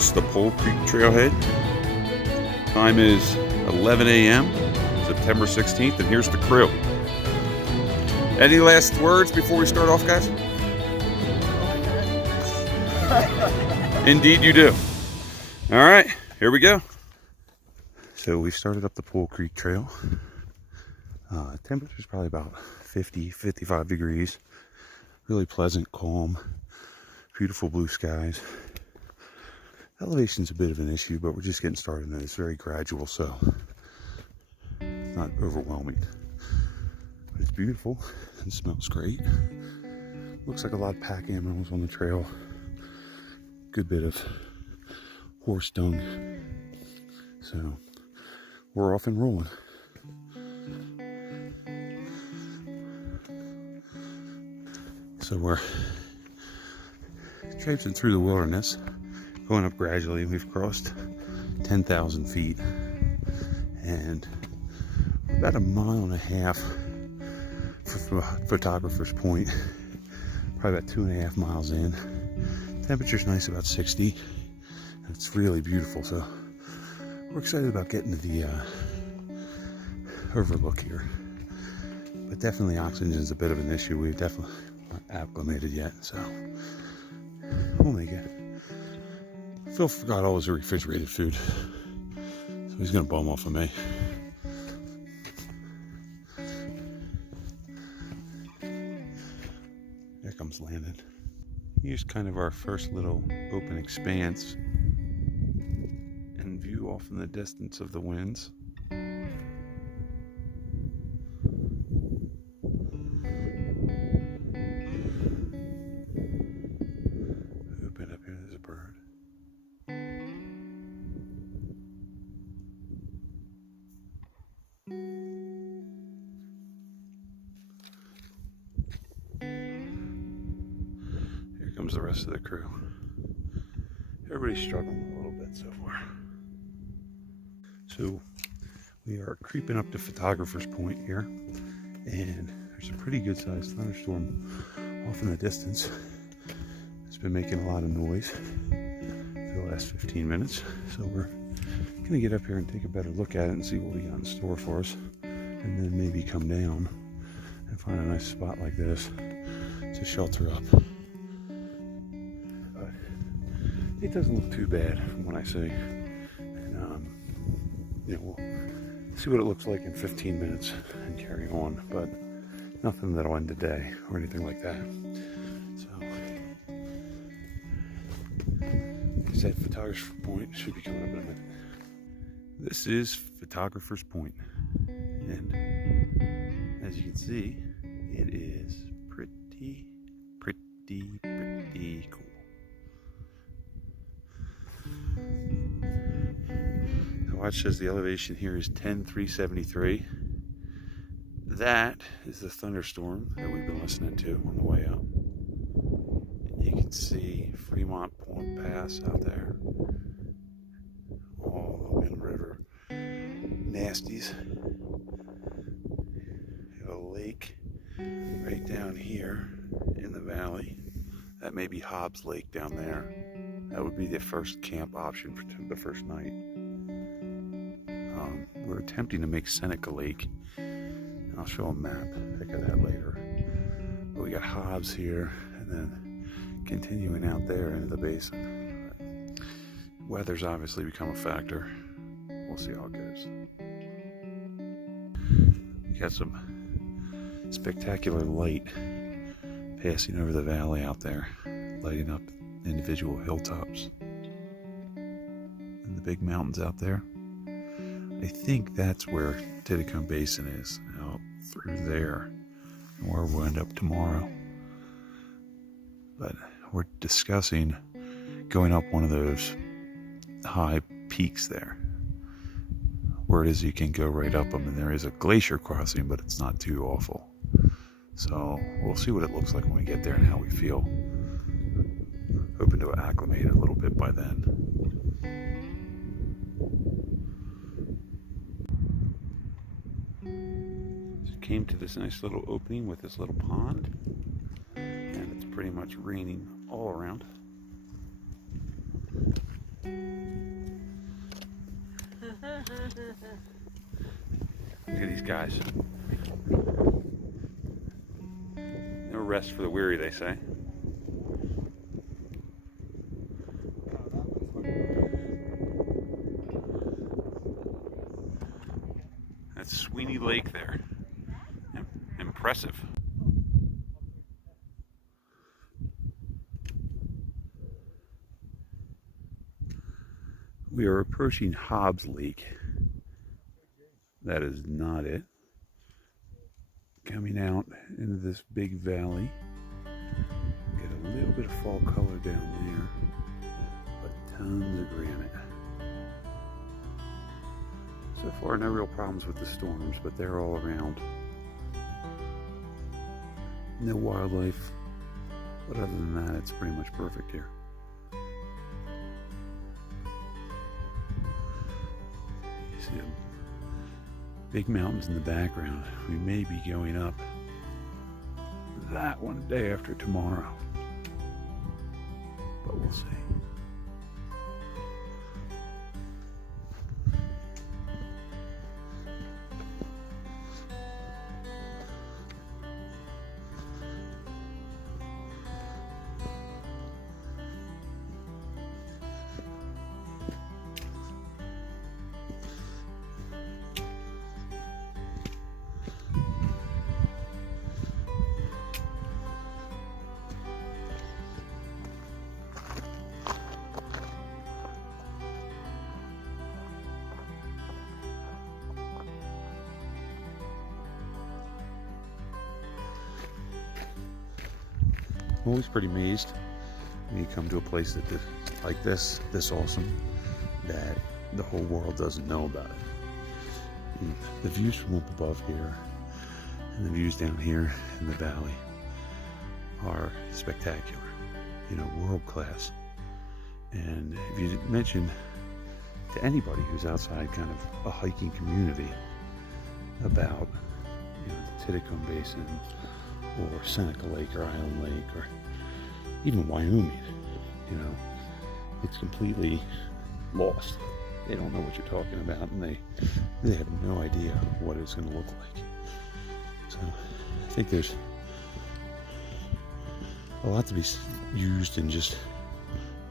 This is the Pole Creek Trailhead. Time is 11 a.m. September 16th, and here's the crew. Any last words before we start off, guys? Indeed you do. All right, here we go. So we started up the Pole Creek Trail. Temperature's probably about 50, 55 degrees. Really pleasant, calm, beautiful blue skies. Elevation's a bit of an issue, but we're just getting started, and it's very gradual, so it's not overwhelming. But it's beautiful and smells great. Looks like a lot of pack animals on the trail. Good bit of horse dung. So we're off and rolling. So we're traipsing through the wilderness, going up gradually. We've crossed 10,000 feet and about a mile and a half from a photographer's point, probably about 2.5 miles in. Temperature's nice, about 60, and it's really beautiful. So we're excited about getting to the overlook here, but definitely oxygen is a bit of an issue. We've definitely not acclimated yet, so we'll make it. Phil forgot all his refrigerated food, so he's gonna bum off of me. There comes Landon. Here's kind of our first little open expanse and view off in the distance of the winds. Open up here, there's a bird. Comes the rest of the crew. Everybody's struggling a little bit so far. So we are creeping up to Photographer's Point here, and there's a pretty good sized thunderstorm off in the distance. It's been making a lot of noise for the last 15 minutes, so we're gonna get up here and take a better look at it and see what we got in store for us, and then maybe come down and find a nice spot like this to shelter up. It doesn't look too bad from what I see, and we'll see what it looks like in 15 minutes and carry on, but nothing that'll end today or anything like that. So, like I said, Photographer's Point should be coming up in a minute. This is Photographer's Point, and as you can see, it is pretty cool. Watch as the elevation here is 10,373. That is the thunderstorm that we've been listening to on the way up. And you can see Fremont Point Pass out there. All the Wind River nasties. You have a lake right down here in the valley. That may be Hobbs Lake down there. That would be the first camp option for the first night. We're attempting to make Seneca Lake. I'll show a map, pick of that later. But we got Hobbs here, and then continuing out there into the basin. Weather's obviously become a factor. We'll see how it goes. We got some spectacular light passing over the valley out there, lighting up individual hilltops. And the big mountains out there. I think that's where Titcomb Basin is, out through there, where we'll end up tomorrow. But we're discussing going up one of those high peaks there. Word is you can go right up them, and there is a glacier crossing, but it's not too awful. So we'll see what it looks like when we get there and how we feel. Hoping to acclimate a little bit by then. Came to this nice little opening with this little pond, and it's pretty much raining all around. Look at these guys. No rest for the weary, they say. That's Sweeney Lake there. Impressive. We are approaching Hobbs Lake. That is not it. Coming out into this big valley. Get a little bit of fall color down there, but tons of granite. So far, no real problems with the storms, but they're all around. No wildlife, but other than that, it's pretty much perfect here. You see them big mountains in the background. We may be going up that one day after tomorrow, but we'll see. I'm always pretty amazed when you come to a place like this awesome, that the whole world doesn't know about it. The views from up above here and the views down here in the valley are spectacular, you know, world class. And if you mention to anybody who's outside kind of a hiking community about, you know, the Titcomb Basin or Seneca Lake or Island Lake or even Wyoming, you know, it's completely lost. They don't know what you're talking about, and they have no idea what it's going to look like. So I think there's a lot to be used in just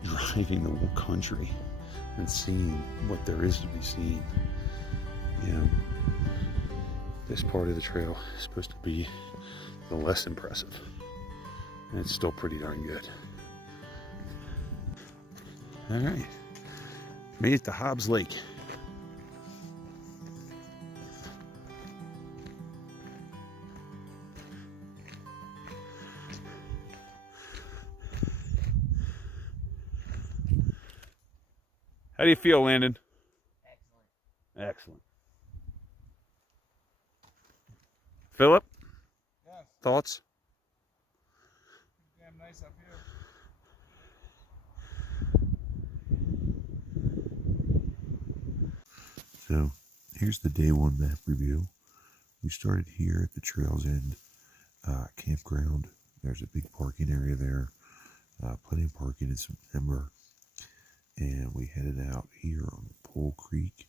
driving the whole country and seeing what there is to be seen. You know, this part of the trail is supposed to be the less impressive, and it's still pretty darn good. All right, made it to Hobbs Lake. How do you feel, Landon? Excellent. Excellent. Philip? Yes. Thoughts? Damn nice up here. So here's the day one map review. We started here at the trail's end campground. There's a big parking area there, plenty of parking in September. And we headed out here on the Pole Creek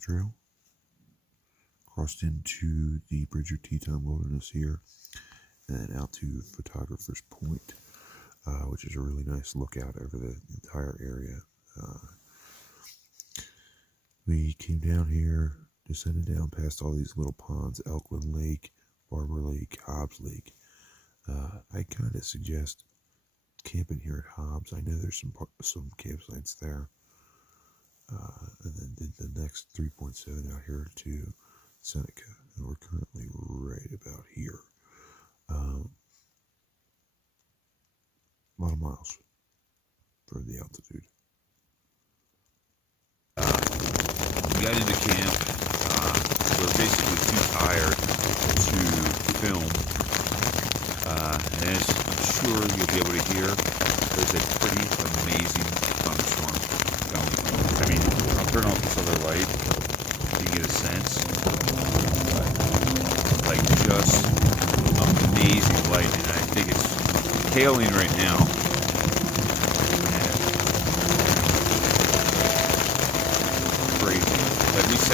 trail, crossed into the Bridger Teton Wilderness here, and out to Photographer's Point, which is a really nice lookout over the entire area. We came down here, descended down past all these little ponds, Elkland Lake, Barber Lake, Hobbs Lake. I kind of suggest camping here at Hobbs. I know there's some campsites there. And then did the next 3.7 out here to Seneca, and we're currently right about here. A lot of miles for the altitude. We got into camp. We were basically too tired to film. And as I'm sure you'll be able to hear, there's a pretty amazing thunderstorm going. I mean, I'll turn off this other light so you get a sense. But, like, just amazing lightning. And I think it's hailing right now. And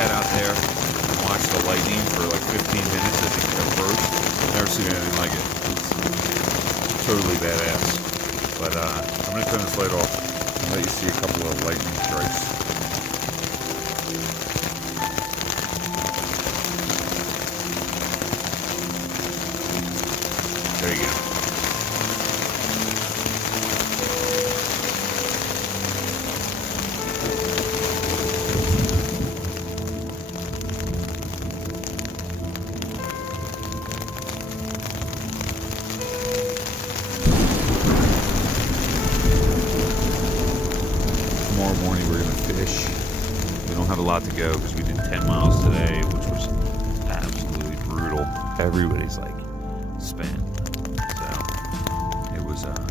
sat out there and watched the lightning for like 15 minutes as it approached. Never seen anything like it. It's totally badass. But I'm going to turn this light off and let you see a couple of lightning strikes. There you go. Tomorrow morning we're going to fish. We don't have a lot to go because we did 10 miles today, which was absolutely brutal. Everybody's like spent. So it was nuts.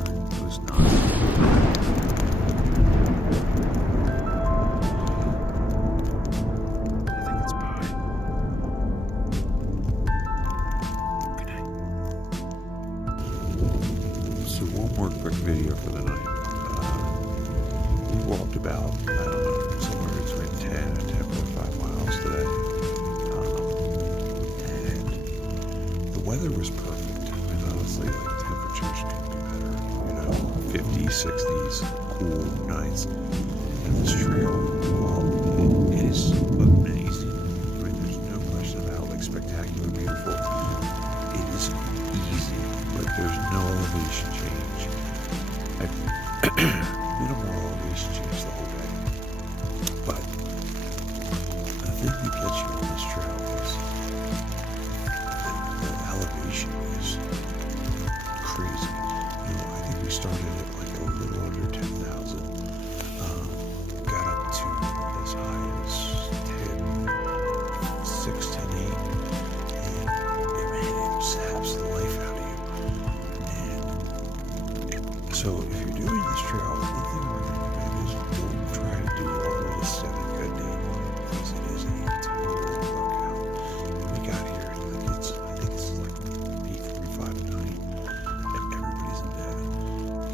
I think it's pie. Good night. So one more quick video for the night. We walked about, I don't know, somewhere between 10 and 10.5 miles today. And the weather was perfect. And honestly, like, temperatures could be better. You know, 50s, 60s, cool nights. And this trail, well, it is amazing. I mean, there's no question about how, like, spectacular, beautiful. It is easy. Like, there's no elevation change. Minimal elevation change the whole day. But the thing that gets you on this trail is the elevation is crazy. You know, I think we started at like a little under 10,000. Got up to as high as 10, 6, 10, 8. And it saps the life out of you. And so if you're doing this trail, one thing I recommend is don't try to do all the way to 7 good day one, because it is a total workout. And we got here, like I think it's like 8:45 at night, and everybody's in bed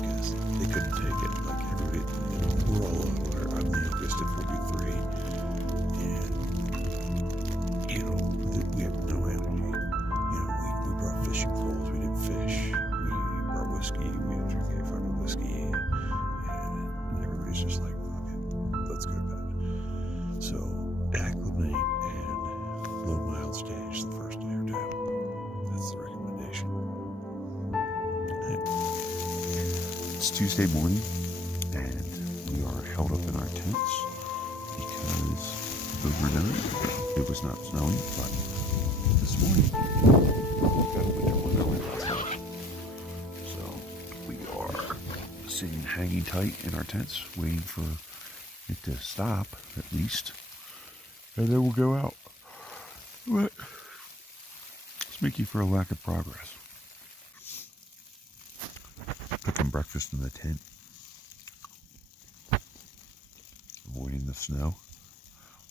because they couldn't take it. Like everybody, you know, we're all over. I'm the youngest at 43, and you know, we have no energy. You know, we brought fishing poles. We didn't fish. We brought whiskey. We didn't drink any fucking whiskey. And everybody's just like, fuck it, let's go to bed. So, acclimate and low mild stage the first day or two. That's the recommendation. Good night. It's Tuesday morning, and we are held up in our tents because overnight it was not snowing, but this morning we got a winter wonderland outside. So, we are sitting hanging tight in our tents, waiting for it to stop, at least, and then we'll go out. But it's making for a lack of progress. Cooking breakfast in the tent, avoiding the snow,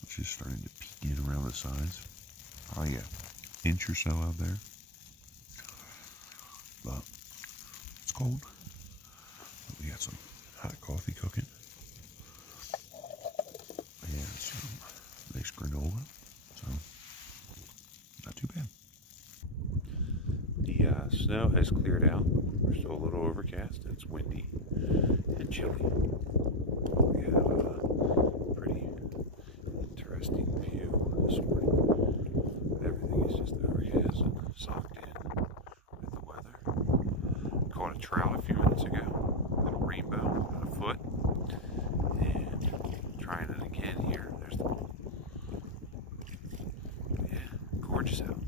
which is starting to peek in around the sides. Probably an inch or so out there, but it's cold. We got some hot coffee cooking and some nice granola, so not too bad. The snow has cleared out. We're still a little overcast. It's windy and chilly. We have a pretty interesting view this morning. Everything is just overcast and socked in with the weather. Caught a trout a few minutes ago. Little rainbow, about a foot. And trying it again here. There's the bowl. Yeah, gorgeous out.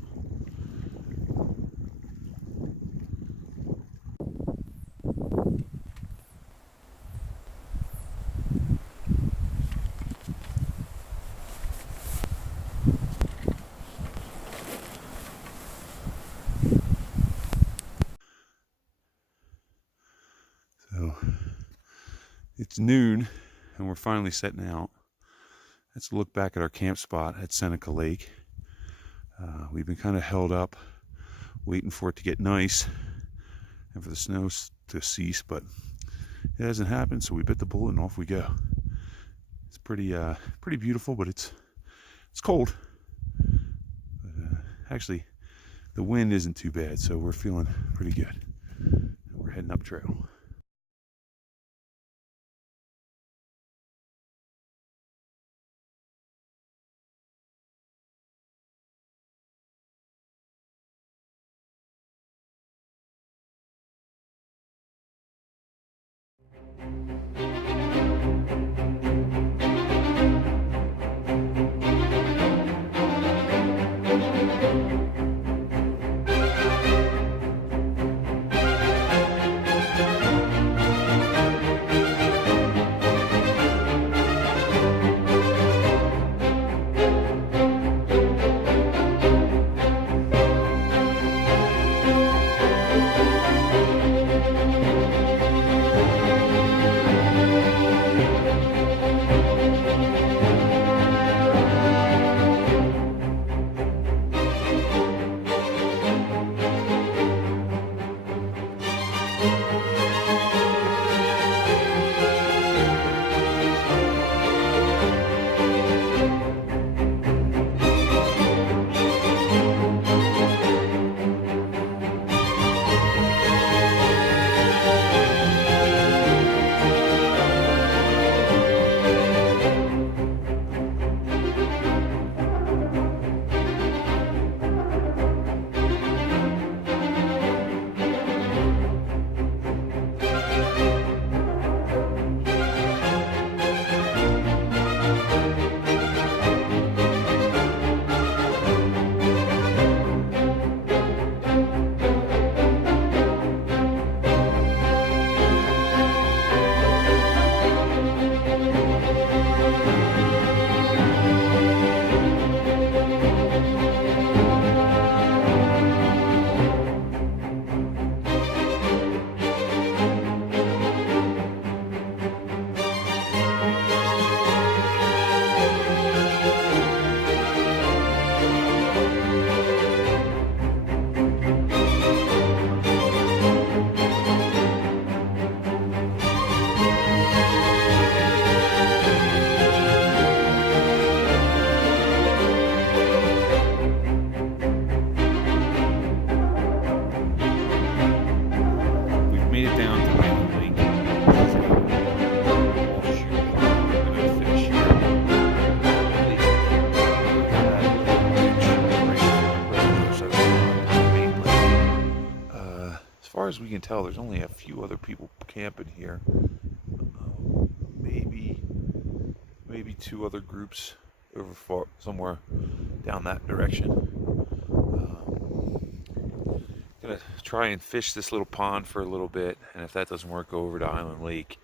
So it's noon and we're finally setting out. Let's look back at our camp spot at Seneca Lake. We've been kind of held up waiting for it to get nice and for the snow to cease, but it hasn't happened, so we bit the bullet and off we go. It's pretty beautiful, but it's It's cold. But, actually, the wind isn't too bad, so we're feeling pretty good. We're heading up trail. We've made it down to Wyoming. As far as we can tell, there's only a few other people camping here. Maybe two other groups over far somewhere down that direction. Gonna try and fish this little pond for a little bit, and if that doesn't work, go over to Island Lake.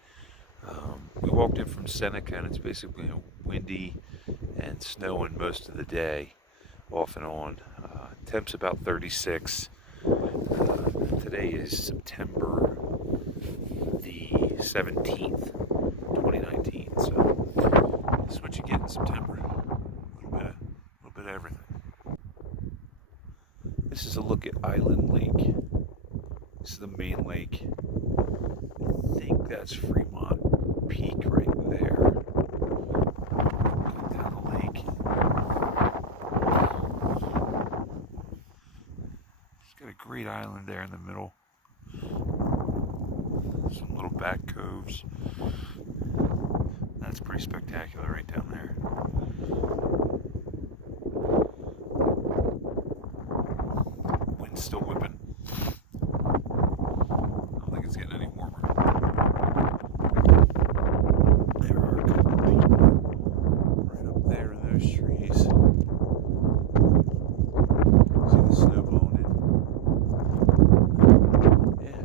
We walked in from Seneca, and it's basically windy and snowing most of the day, off and on. Temp's about 36. Today is September the 17th, 2019. So this is what you get in September. A little bit of everything. This is a look at Island Lake. This is the main lake. I think that's Fremont Peak right there. Down the lake. It's got a great island there in the middle. Some little back coves. That's pretty spectacular right down there. Wind's still whipping. I don't think it's getting any warmer. There are a couple of people right up there in those trees. See the snow blowing in? Yeah.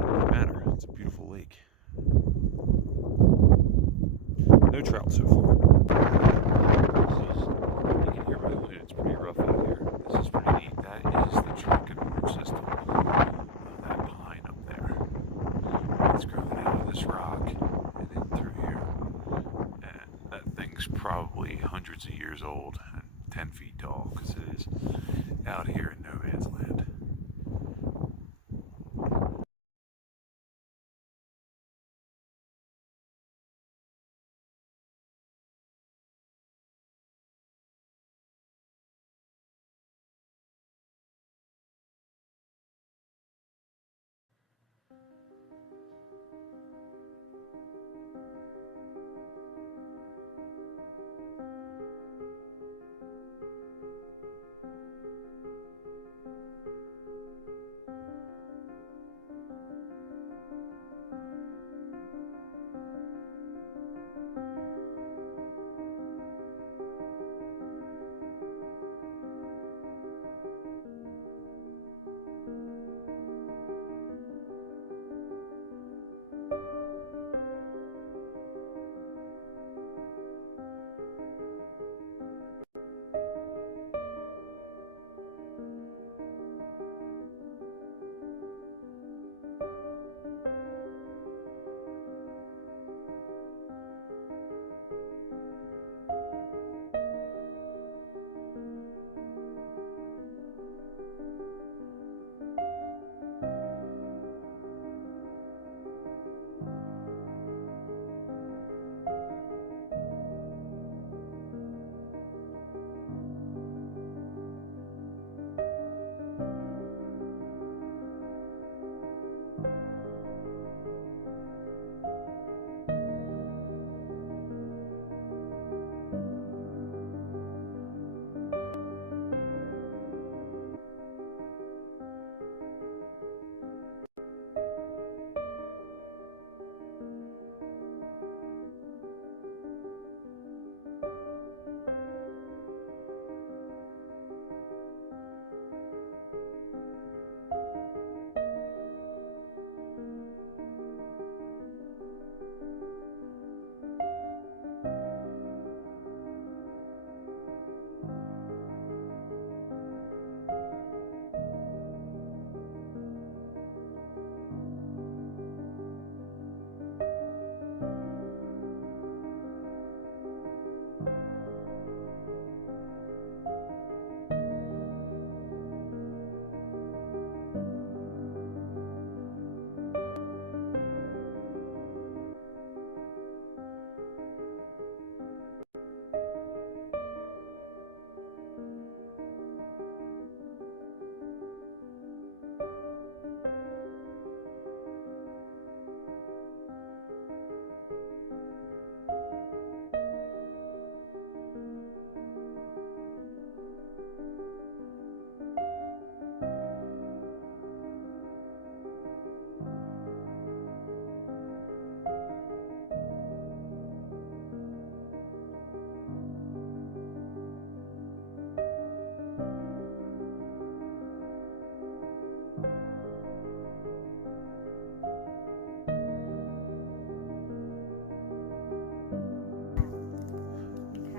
Doesn't matter. It's a beautiful lake. No trout so far. You can hear by the wind, it's pretty rough out here. This is pretty neat. That is the trunk and root system of that pine up there. It's growing out of this rock and in through here. And that thing's probably hundreds of years old and 10 feet tall, because it is out here in no man's land.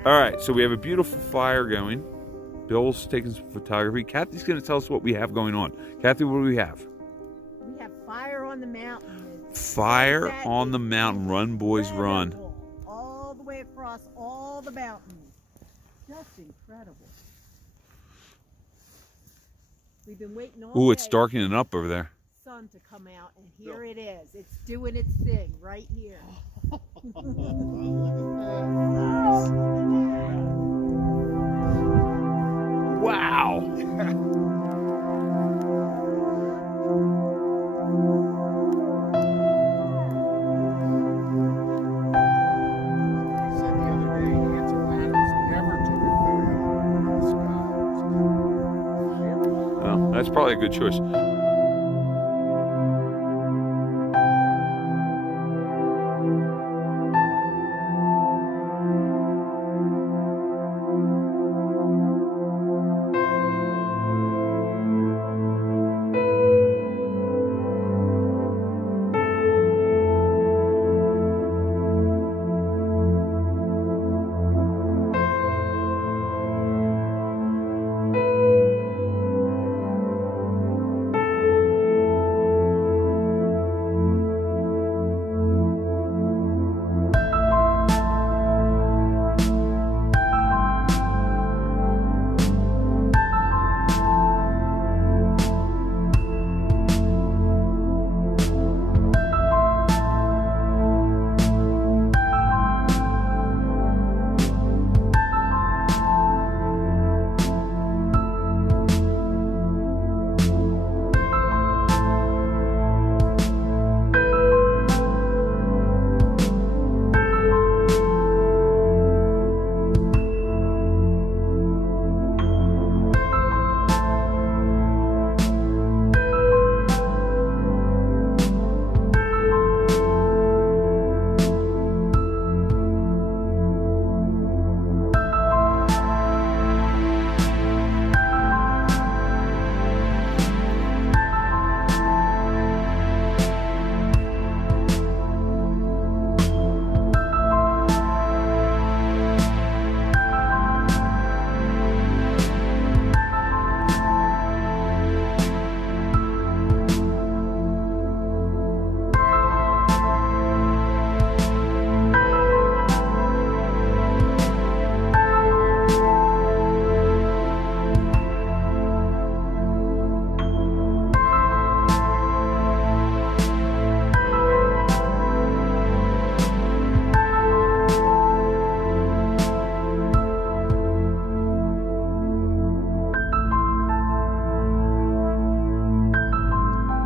All right, so we have a beautiful fire going. Bill's taking some photography. Kathy's going to tell us what we have going on. Kathy, what do we have? We have fire on the mountain. Fire on the mountain. Run, boys, run. All the way across all the mountains. Just incredible. We've been waiting all Ooh, it's day darkening up over there. for the sun to come out, and here it is. It's doing its thing right here. Wow. Well, that's probably a good choice.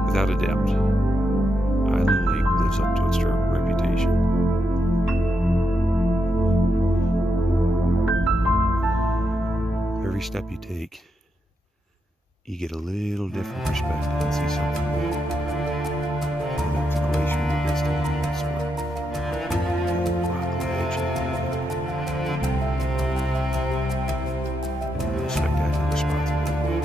Without a doubt, Island Lake lives up to its reputation. Every step you take, you get a little different perspective and see something new. Whether it's a glacier in the distance or a rock ledge and those spectacular spots in the world.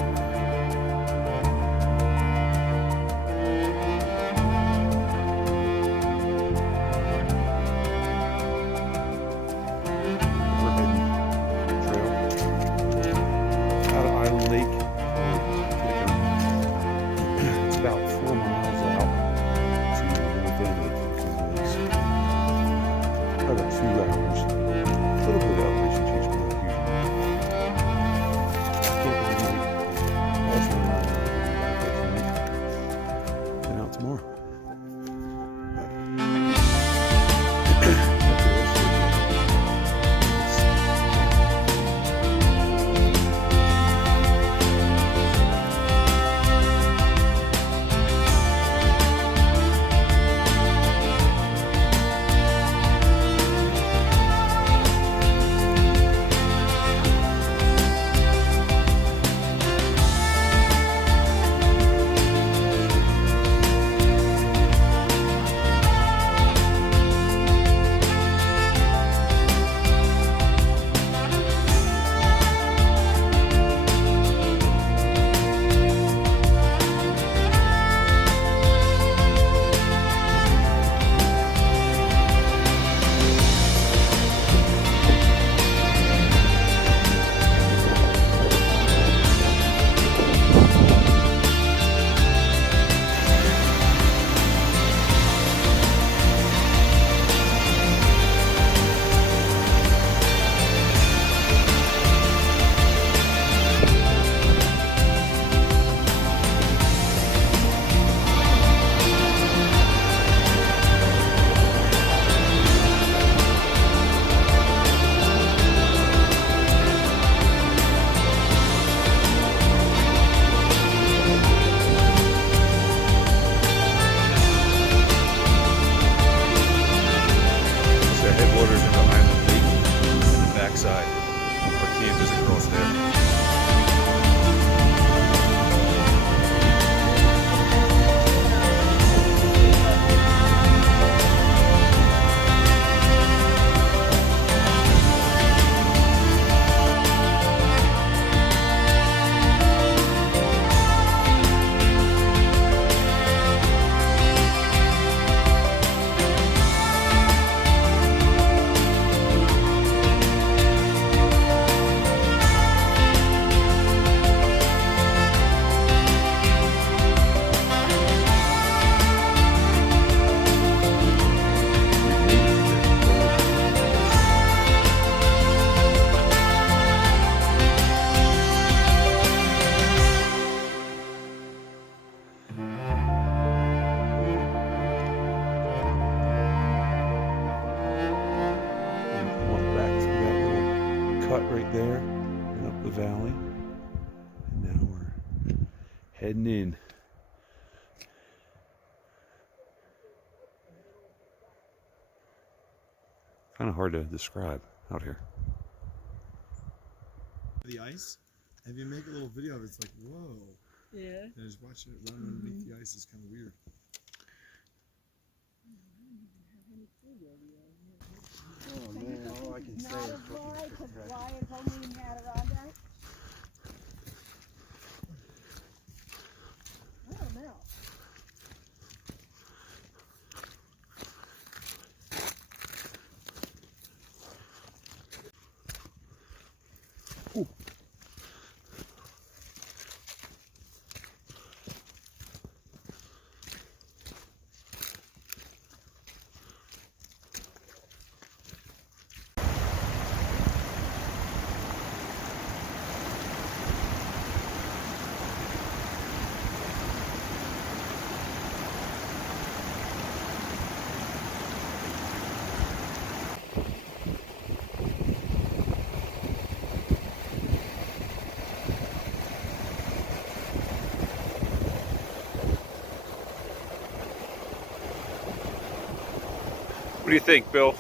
Out of Island Lake, it's about 4 miles Valley, and now we're heading in. Kind of hard to describe out here. The ice, and if you make a little video of it, it's like, whoa. Yeah. And just watching it run underneath the ice is kind of weird. Oh man, all I can say Not is as dry, because Ryan told me he had it on there. I don't know. What do you think, Bill?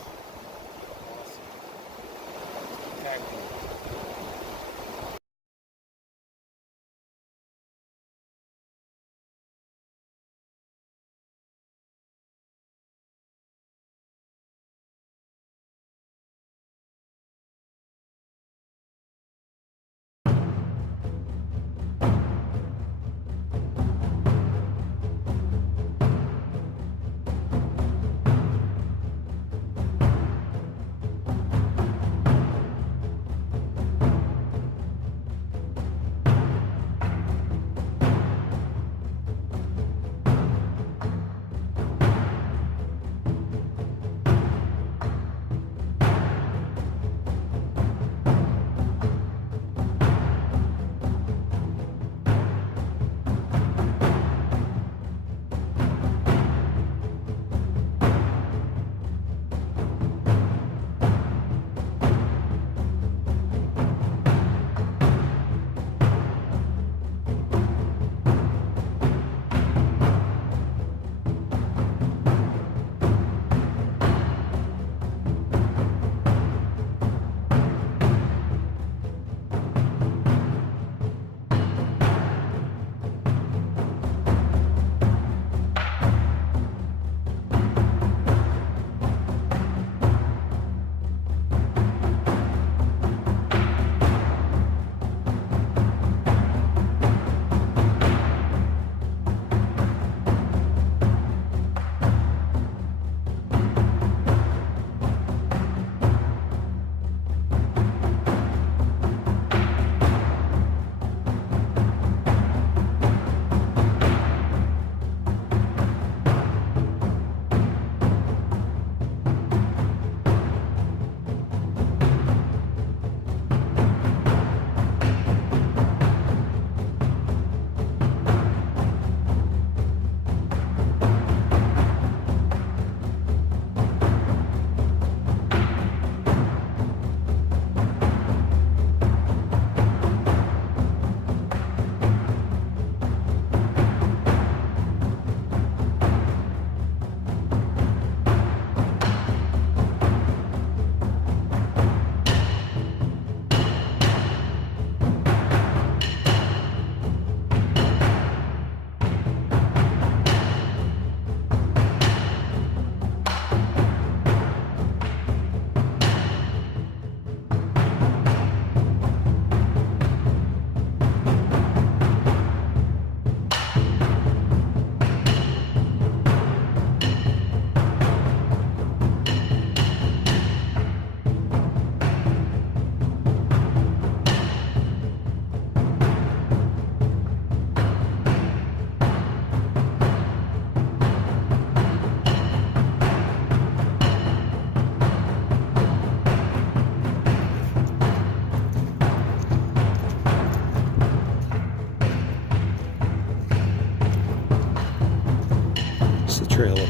trail up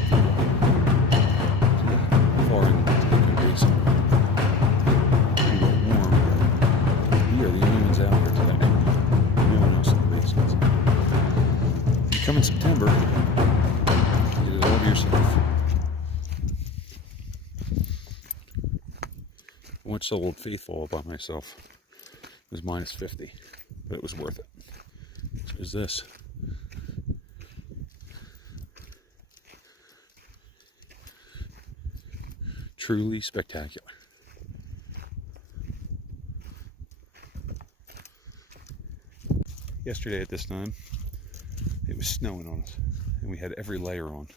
far in the Titcomb Basin. Pretty well warm, but we are the only ones out here. Remember, you did it all to yourself. I watched the Old Faithful all by myself. It was minus 50, but it was worth it. So is this. Truly spectacular. Yesterday at this time, it was snowing on us, and we had every layer on.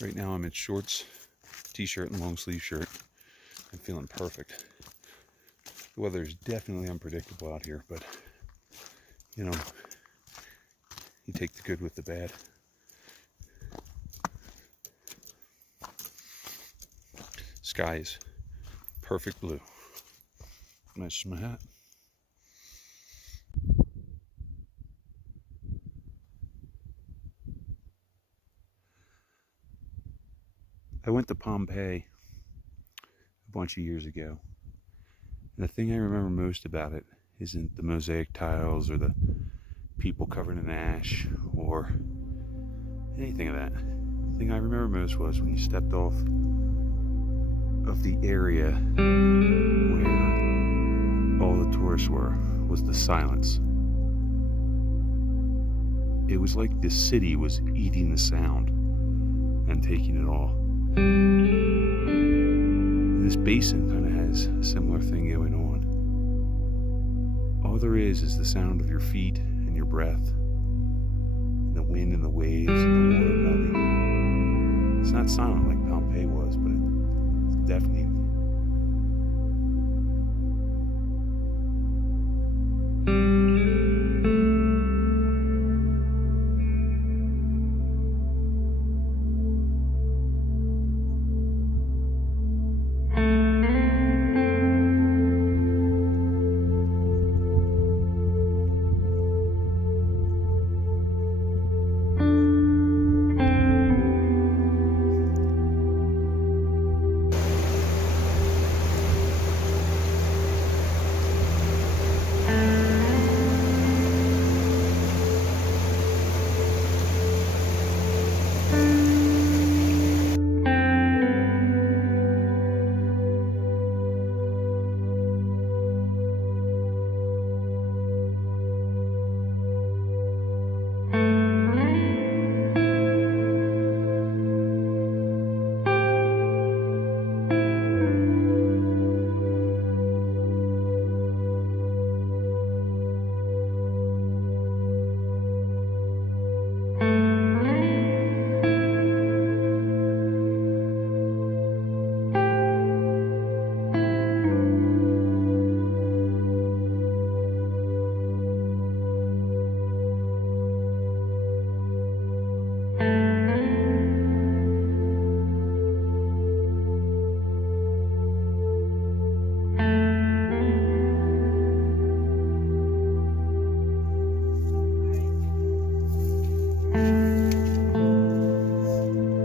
Right now I'm in shorts, t-shirt, and long sleeve shirt. I'm feeling perfect. The weather is definitely unpredictable out here, but you know, you take the good with the bad. Sky is perfect blue. Matches my hat. I went to Pompeii a bunch of years ago. And the thing I remember most about it isn't the mosaic tiles or the people covered in ash or anything of that. The thing I remember most was when you stepped off of the area where all the tourists were, was the silence. It was like the city was eating the sound and taking it all. And this basin kind of has a similar thing going on. All there is the sound of your feet and your breath, and the wind and the waves and the water moving. It's not silent like Pompeii was, but it's deafening.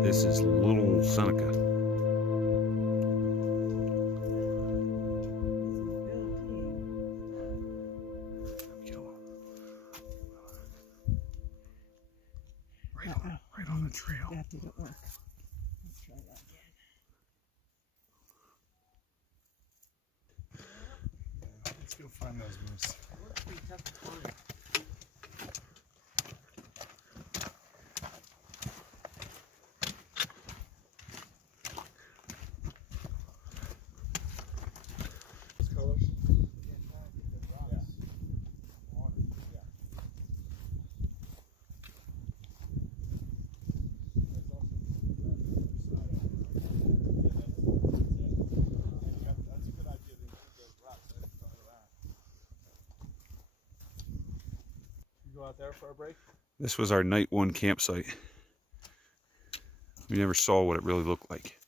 This is little Seneca. Right on the trail. That didn't work. Let's try that again. Let's go find those moose. We took time. Colors? Out there for a break? This was our night one campsite. We never saw what it really looked like.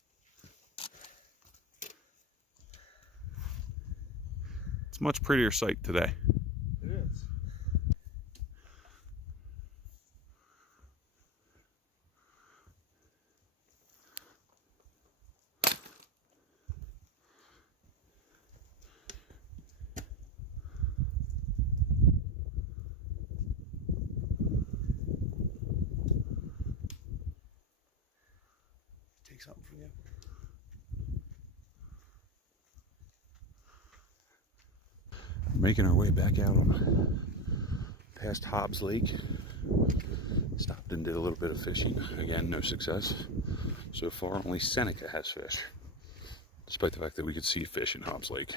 It's a much prettier site today. It is. something for you. Making our way back out on past Hobbs Lake. Stopped and did a little bit of fishing. Again, no success. So far, only Seneca has fish, despite the fact that we could see fish in Hobbs Lake.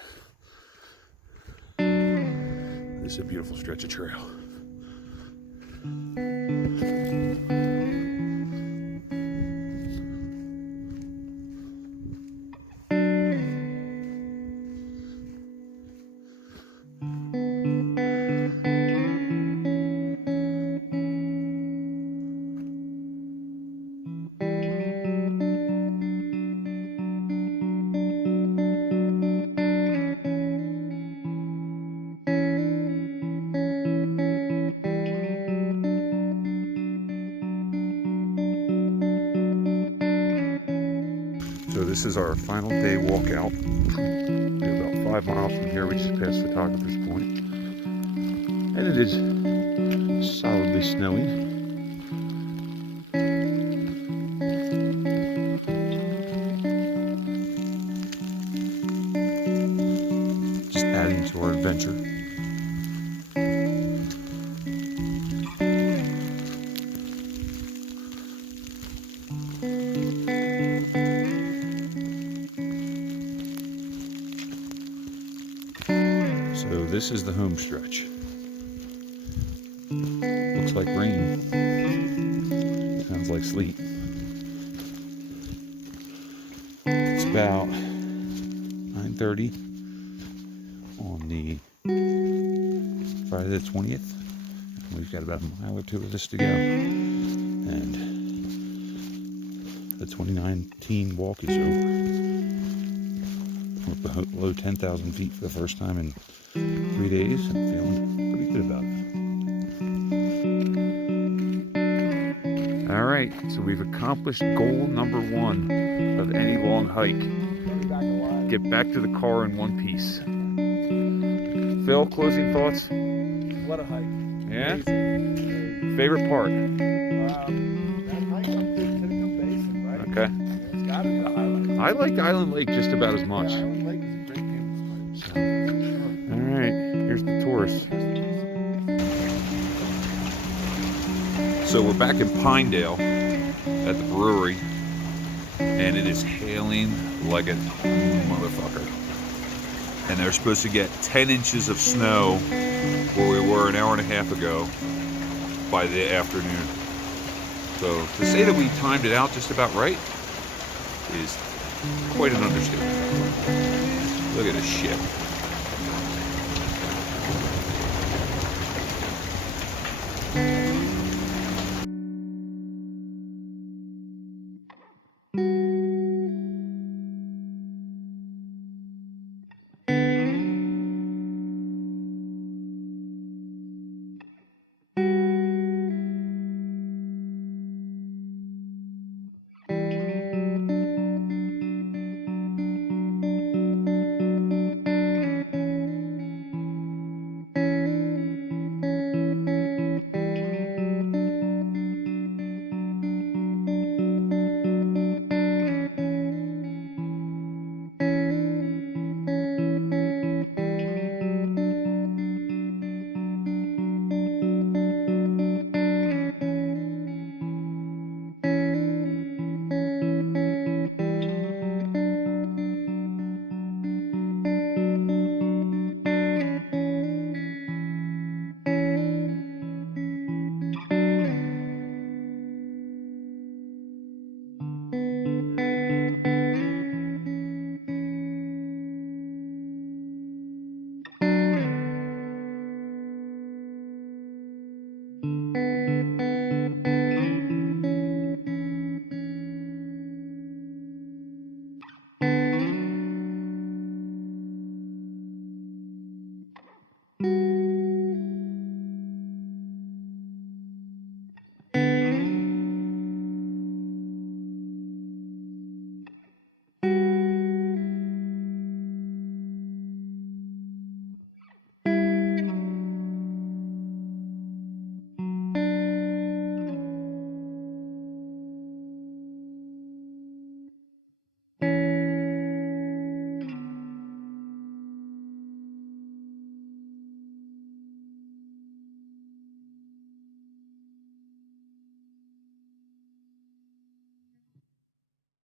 This is a beautiful stretch of trail. So this is our final day walkout. We're about 5 miles from here. We just passed Photographer's Point. And it is solidly snowing. Just adding to our adventure. So this is the home stretch. Looks like rain. Sounds like sleet. It's about 9:30 on the Friday the 20th. We've got about a mile or two of this to go. And the 2019 walk is over. We're below 10,000 feet for the first time in 3 days. I'm feeling pretty good about it. All right, so we've accomplished goal number 1 of any long hike. Get back to the car in one piece. Phil, closing thoughts? What a hike. Yeah? Amazing. Favorite part? That hike up to Titcomb Basin, right? Okay. It's got to be the highlight. I like Island Lake just about as much. Yeah, Island Lake is a great campus So, all right, here's the tourist. So we're back in Pinedale at the brewery, and it is hailing like a motherfucker. And they're supposed to get 10 inches of snow where we were an hour and a half ago by the afternoon. So to say that we timed it out just about right is quite an understatement. Look at this shit.